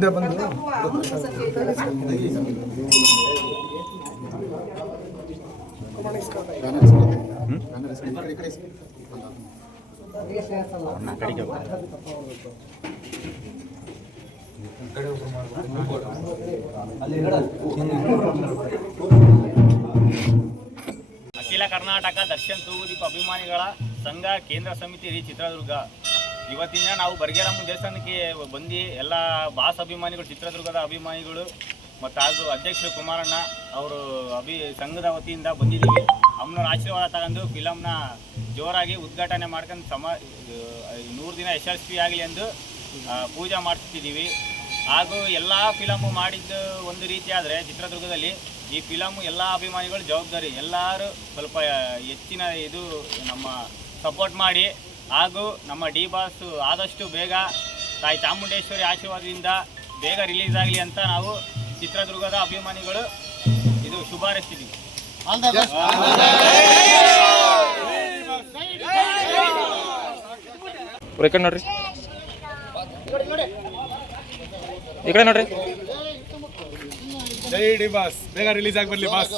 ಮುಂದೆ ಬಂದು ಅಖಿಲ ಕರ್ನಾಟಕ ದರ್ಶನ್ ತೂಗುದೀಪ ಅಭಿಮಾನಿಗಳ ಸಂಘ ಕೇಂದ್ರ ಸಮಿತಿ ಚಿತ್ರದುರ್ಗ. ಇವತ್ತಿನ ನಾವು ಬರ್ಗೇರಮ್ಮ ದೇವಸ್ಥಾನಕ್ಕೆ ಬಂದು ಎಲ್ಲ ಬಾಸ್ ಅಭಿಮಾನಿಗಳು, ಚಿತ್ರದುರ್ಗದ ಅಭಿಮಾನಿಗಳು ಮತ್ತು ಹಾಗೂ ಅಧ್ಯಕ್ಷರು ಕುಮಾರಣ್ಣ ಅವರು ಸಂಘದ ವತಿಯಿಂದ ಬಂದಿದ್ದೀವಿ. ಅಮ್ಮನವ್ರ ಆಶೀರ್ವಾದ ತಗೊಂಡು ಫಿಲಮ್ನ ಜೋರಾಗಿ ಉದ್ಘಾಟನೆ ಮಾಡ್ಕೊಂಡು 100 ದಿನ ಯಶಸ್ವಿ ಆಗಲಿ ಎಂದು ಪೂಜೆ ಮಾಡಿಸ್ತಿದ್ದೀವಿ. ಹಾಗೂ ಎಲ್ಲ ಫಿಲಮು ಮಾಡಿದ್ದು ಒಂದು ರೀತಿ ಆದರೆ ಚಿತ್ರದುರ್ಗದಲ್ಲಿ ಈ ಫಿಲಮು ಎಲ್ಲ ಅಭಿಮಾನಿಗಳು ಜವಾಬ್ದಾರಿ, ಎಲ್ಲರೂ ಸ್ವಲ್ಪ ಹೆಚ್ಚಿನ ಇದು ನಮ್ಮ ಸಪೋರ್ಟ್ ಮಾಡಿ ಹಾಗೂ ನಮ್ಮ ಡಿ ಬಾಸ್ ಆದಷ್ಟು ಬೇಗ ತಾಯಿ ಚಾಮುಂಡೇಶ್ವರಿ ಆಶೀರ್ವಾದದಿಂದ ಬೇಗ ರಿಲೀಸ್ ಆಗಲಿ ಅಂತ ನಾವು ಚಿತ್ರದುರ್ಗದ ಅಭಿಮಾನಿಗಳು ಇದು ಶುಭಾರೈಸ್ತಿದ್ದೀವಿ. ನೋಡ್ರಿ ಈ ಕಡೆ ನೋಡ್ರಿ. ಜೈ ಡಿ ಬಾಸ್, ಬೇಗ ರಿಲೀಸ್ ಆಗಿ ಬರ್ಲಿ ಬಾಸ್.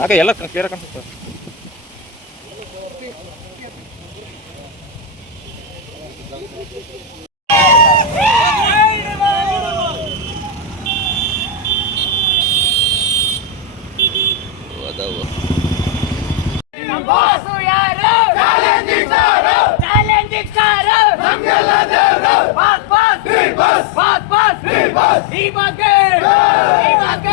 ಹಾಗೆ ಎಲ್ಲ ಕ್ಲಿಯರ್ ಕಾಣಿಸುತ್ತೆ. He